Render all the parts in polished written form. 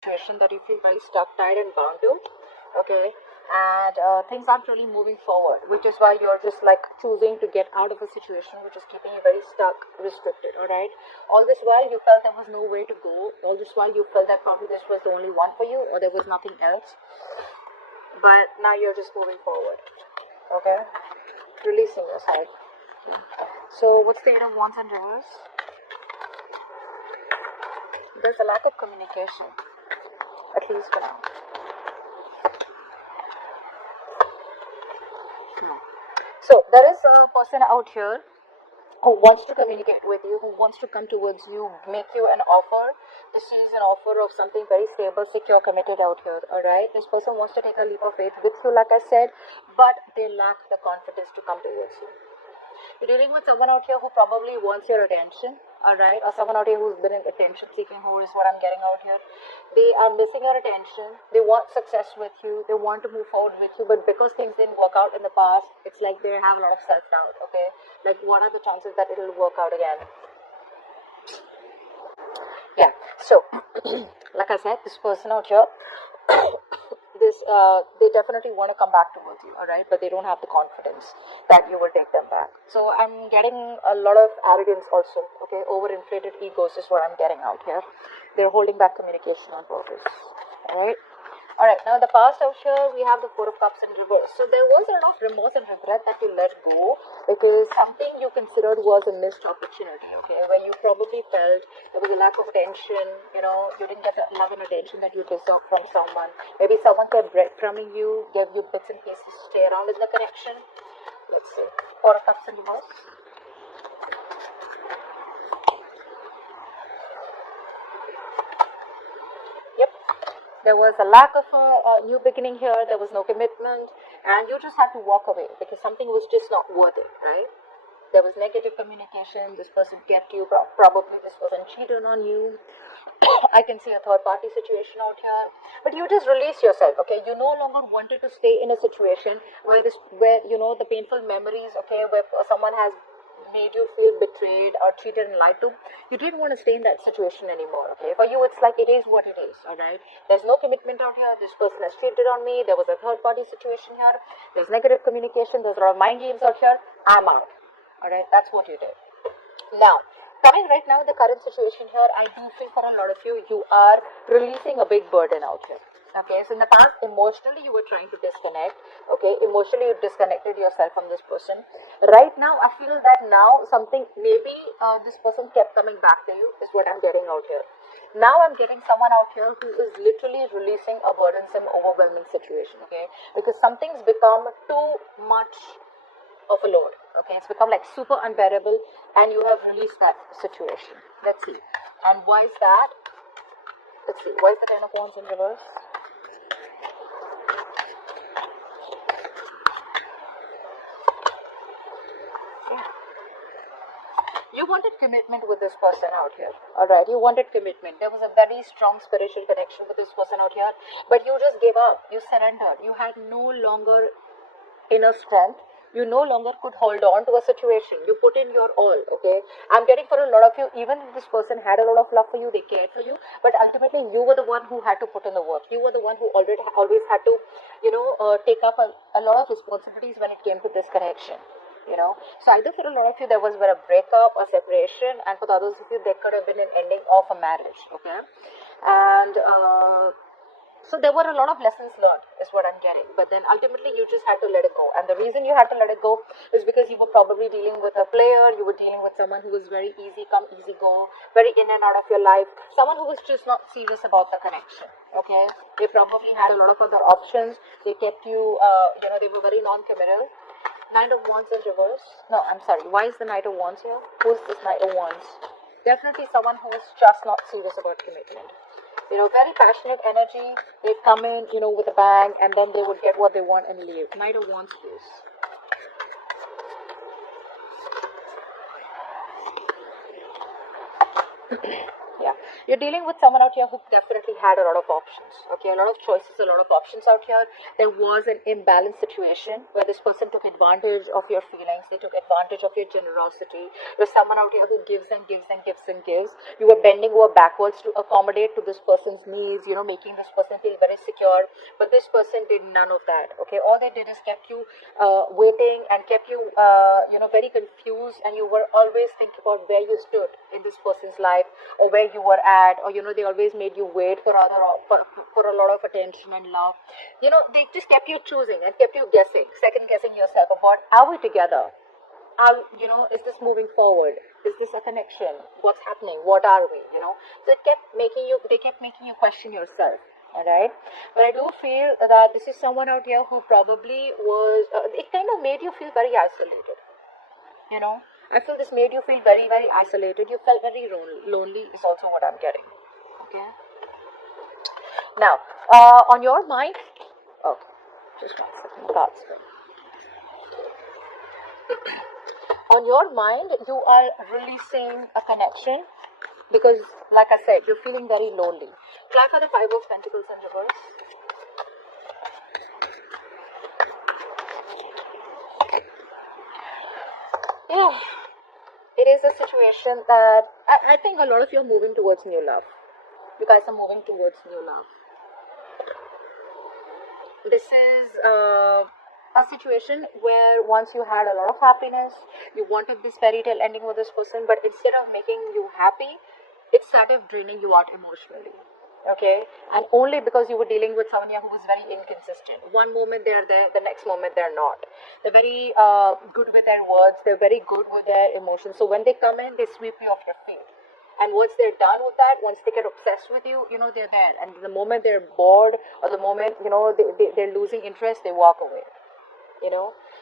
situation that you feel very stuck, tied, and bound to. Okay, and things aren't really moving forward, which is why you're just like choosing to get out of a situation which is keeping you very stuck, restricted. All right. All this while you felt there was no way to go. All this while you felt that probably this was the only one for you, or there was nothing else. But now you're just moving forward. Okay, releasing yourself. So what's the Eight of Wands in reverse? There's a lack of communication, at least for now. So there is a person out here who wants to communicate with you, who wants to come towards you, make you an offer. This is an offer of something very stable, secure, committed out here. Alright, this person wants to take a leap of faith with you, like I said, but they lack the confidence to come towards you. You're dealing with someone out here who probably wants your attention, alright, or someone out here who's been in attention seeking, who is what I'm getting out here. They are missing your attention, they want success with you, they want to move forward with you, but because things didn't work out in the past, it's like they have a lot of self-doubt, okay? Like, what are the chances that it'll work out again? Yeah, so, like I said, this person out here, they definitely want to come back towards you, alright, but they don't have the confidence that you will take them back. So I'm getting a lot of arrogance also, okay, overinflated egos is what I'm getting out here. They're holding back communication on purpose, alright. Alright, now the past out here, we have the Four of Cups in reverse. So there was a lot of remorse and regret that you let go because something you considered was a missed opportunity, okay, where you probably felt there was a lack of attention, you know, you didn't get the love and attention that you deserved from someone. Maybe someone kept breadcrumbing you, gave you bits and pieces to stay around in the connection. Let's see. Four of Cups in reverse. There was a lack of a new beginning here. There was no commitment, and you just had to walk away because something was just not worth it, right? There was negative communication. This person kept you. Probably this person cheated on you. I can see a third party situation out here, but you just release yourself. Okay, you no longer wanted to stay in a situation where you know the painful memories. Okay, where someone has made you feel betrayed or cheated and lied to. You didn't want to stay in that situation anymore, okay? For you, it's like it is what it is, alright? There's no commitment out here. This person has cheated on me. There was a third party situation here. There's negative communication. There's a lot of mind games out here. I'm out, alright? That's what you did. Now, coming right now, the current situation here, I do feel for a lot of you, you are releasing a big burden out here. Okay, so in the past, emotionally, you were trying to disconnect. Okay, emotionally, you disconnected yourself from this person. Right now, I feel that now something, maybe this person kept coming back to you, is what I'm getting out here. Now I'm getting someone out here who is literally releasing a burdensome, overwhelming situation. Okay, because something's become too much of a load. Okay, it's become like super unbearable, and you have released that situation. Let's see. And why is that? Let's see. Why is the Ten of Wands in reverse? You wanted commitment with this person out here. Alright, you wanted commitment. There was a very strong spiritual connection with this person out here, but you just gave up. You surrendered. You had no longer inner strength. You no longer could hold on to a situation. You put in your all, okay? I'm getting for a lot of you, even if this person had a lot of love for you, they cared for you, but ultimately you were the one who had to put in the work. You were the one who always had to, take up a lot of responsibilities when it came to this connection. So either for a lot of you there was a breakup or separation, and for the others of you there could have been an ending of a marriage, okay? And so there were a lot of lessons learned is what I'm getting, but then ultimately you just had to let it go. And the reason you had to let it go is because you were probably dealing with a player, you were dealing with someone who was very easy come, easy go, very in and out of your life, someone who was just not serious about the connection, okay? They probably had a lot of other options. They kept you, they were very non-committal. Knight of Wands in reverse. No, I'm sorry. Why is the Knight of Wands here? Who's this Knight of Wands? Definitely someone who is just not serious about commitment. Very passionate energy. They come in, with a bang, and then they would get what they want and leave. Knight of Wands, please. Yeah, you're dealing with someone out here who definitely had a lot of options. Okay, a lot of choices, a lot of options out here. There was an imbalanced situation where this person took advantage of your feelings. They took advantage of your generosity. There's someone out here who gives and gives and gives and gives. You were bending over backwards to accommodate to this person's needs. You know, making this person feel very secure. But this person did none of that. Okay, all they did is kept you waiting and kept you, very confused. And you were always thinking about where you stood in this person's life, or where you were at, or they always made you wait for for a lot of attention and love. They just kept you choosing and kept you guessing, second guessing yourself about, are we together? Is this moving forward? Is this a connection? What's happening? What are we? So they kept making you question yourself. Alright, but I do feel that this is someone out here who probably was, it kind of made you feel very isolated. I feel this made you feel very, very isolated. You felt very lonely is also what I'm getting. Okay. Now, on your mind, just one second, cards. On your mind, you are releasing a connection because, like I said, you're feeling very lonely. Try for the Five of Pentacles in reverse. Yeah. It is a situation that I think a lot of you are moving towards new love. You guys are moving towards new love. This is a situation where once you had a lot of happiness, you wanted this fairy tale ending with this person, but instead of making you happy, it started draining you out emotionally. Okay, and only because you were dealing with someone who was very inconsistent. One moment they're there, the next moment they're not. They're very good with their words, they're very good with their emotions. So when they come in, they sweep you off your feet. And once they're done with that, once they get obsessed with you, they're there. And the moment they're bored, or the moment, they're losing interest, they walk away.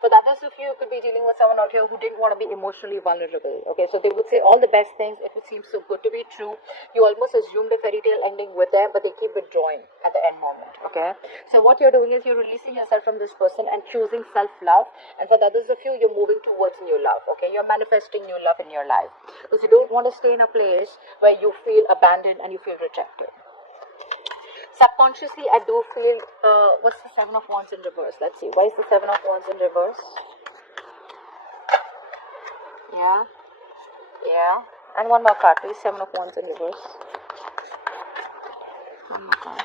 For the others of you, could be dealing with someone out here who didn't want to be emotionally vulnerable. Okay, so they would say all the best things if it seems so good to be true. You almost assumed a fairy tale ending with them, but they keep withdrawing at the end moment. Okay, so what you're doing is you're releasing yourself from this person and choosing self-love. And for the others of you, you're moving towards new love. Okay, you're manifesting new love in your life because you don't want to stay in a place where you feel abandoned and you feel rejected. Subconsciously, I do feel, what's the Seven of Wands in reverse? Let's see. Why is the Seven of Wands in reverse? Yeah. And one more card, please. Seven of Wands in reverse. One more card.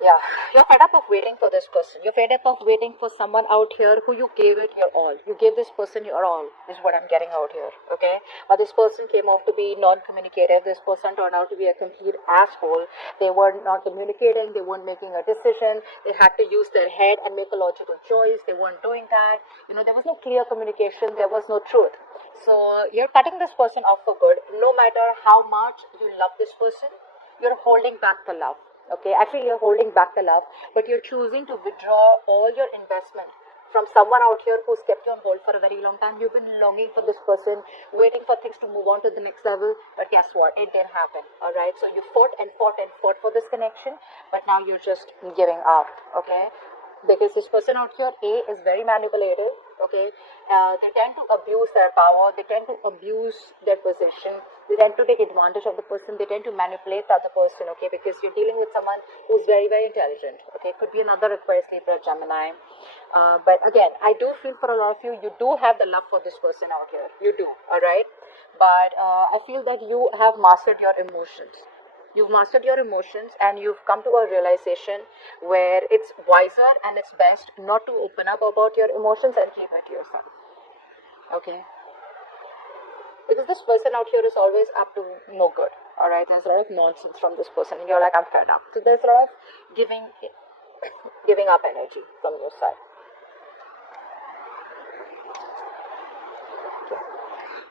Yeah, you're fed up of waiting for this person. You're fed up of waiting for someone out here who you gave it your all. You gave this person your all, is what I'm getting out here, okay? But this person came out to be non-communicative. This person turned out to be a complete asshole. They were not communicating. They weren't making a decision. They had to use their head and make a logical choice. They weren't doing that. There was no clear communication. There was no truth. So you're cutting this person off for good. No matter how much you love this person, you're holding back the love. Okay, I feel you're holding back the love, but you're choosing to withdraw all your investment from someone out here who's kept you on hold for a very long time. You've been longing for this person, waiting for things to move on to the next level, but guess what? It didn't happen, alright? So you fought and fought and fought for this connection, but now you're just giving up, okay? Because this person out here, is very manipulative, okay? They tend to abuse their power, they tend to abuse their position, they tend to take advantage of the person, they tend to manipulate the other person, okay? Because you're dealing with someone who's very, very intelligent, okay? Could be another Aquarius, Libra, Gemini. But again, I do feel for a lot of you, you do have the love for this person out here. You do, alright? But I feel that you have mastered your emotions. You've mastered your emotions and you've come to a realization where it's wiser and it's best not to open up about your emotions and keep it to yourself. Okay? Because this person out here is always up to no good. Alright? There's a lot of nonsense from this person and you're like, I'm fed up. So there's a lot of giving up energy from your side.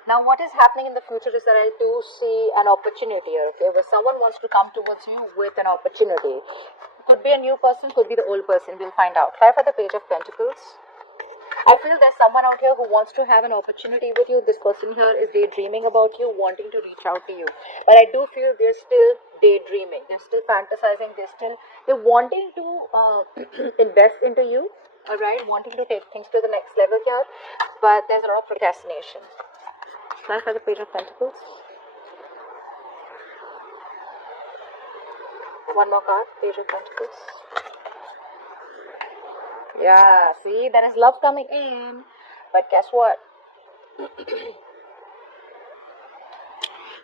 Now, what is happening in the future is that I do see an opportunity here, okay, where someone wants to come towards you with an opportunity. Could be a new person, could be the old person. We'll find out. Try for the Page of Pentacles. I feel there's someone out here who wants to have an opportunity with you. This person here is daydreaming about you, wanting to reach out to you. But I do feel they're still daydreaming. They're still fantasizing. They're wanting to invest into you. Alright, wanting to take things to the next level here. But there's a lot of procrastination. Let's have the Page of Pentacles. One more card, Page of Pentacles. Yeah, see, there is love coming in. But guess what?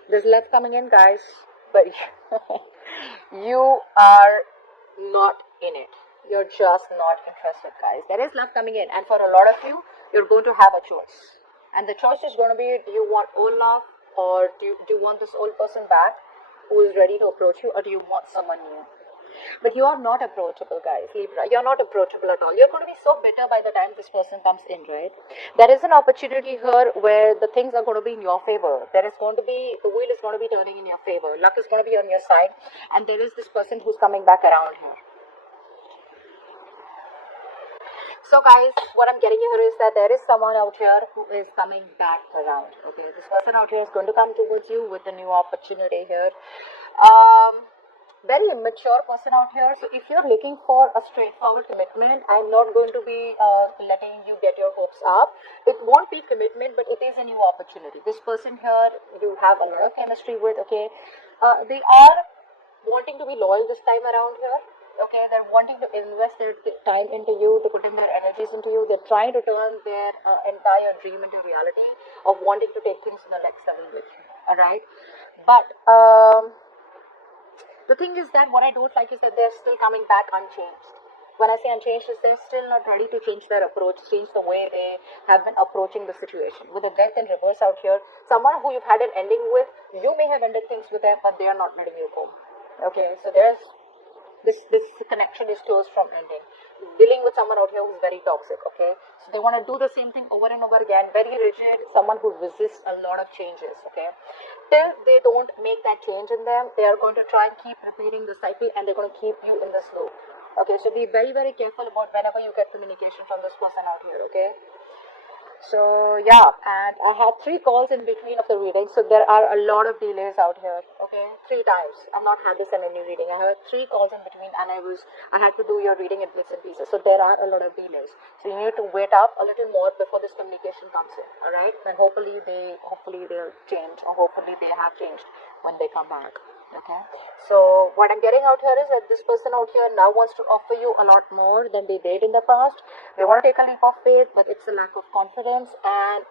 There's love coming in, guys. But you are not in it. You're just not interested, guys. There is love coming in. And for a lot of you, you're going to have a choice. And the choice is going to be, do you want old love? Or do you want this old person back who is ready to approach you? Or do you want someone new? But you are not approachable, guys, Libra. You're not approachable at all. You're going to be so bitter by the time this person comes in, right? There is an opportunity here where the things are going to be in your favor. The wheel is going to be turning in your favor. Luck is going to be on your side. And there is this person who's coming back around here. So guys, what I'm getting here is that there is someone out here who is coming back around. Okay, this person out here is going to come towards you with a new opportunity here. Very immature person out here. So if you're looking for a straightforward commitment, I'm not going to be letting you get your hopes up. It won't be commitment, but it is a new opportunity. This person here, you have a lot of chemistry with. Okay, they are wanting to be loyal this time around here. Okay, they're wanting to invest their time into you, to put in their energies into you. They're trying to turn their entire dream into reality of wanting to take things to the next level with you. Alright, but the thing is that what I don't like is that they're still coming back unchanged. When I say unchanged, is they're still not ready to change their approach, change the way they have been approaching the situation. With the Death in reverse out here, someone who you've had an ending with, you may have ended things with them, but they are not letting you go. Okay, so there's this connection is closed from ending. Dealing with someone out here who's very toxic. Okay, so they want to do the same thing over and over again. Very rigid, someone who resists a lot of changes. Okay, till they don't make that change in them, they are going to try and keep repeating the cycle, and they're going to keep you in this loop. Okay, so be very, very careful about whenever you get communication from this person out here. Okay, so yeah, and I had 3 calls in between of the reading, so there are a lot of delays out here. Okay, 3 times I've not had this in any reading. I have 3 calls in between, and I had to do your reading in bits and pieces, so there are a lot of delays. So you need to wait up a little more before this communication comes in. All right, and hopefully they'll change, or hopefully they have changed when they come back. Okay, so what I'm getting out here is that this person out here now wants to offer you a lot more than they did in the past. They want to take a leap of faith, but it's a lack of confidence and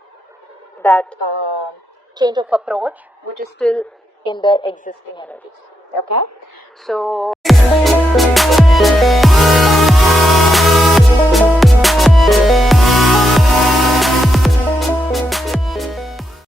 that change of approach, which is still in their existing energies. Okay, so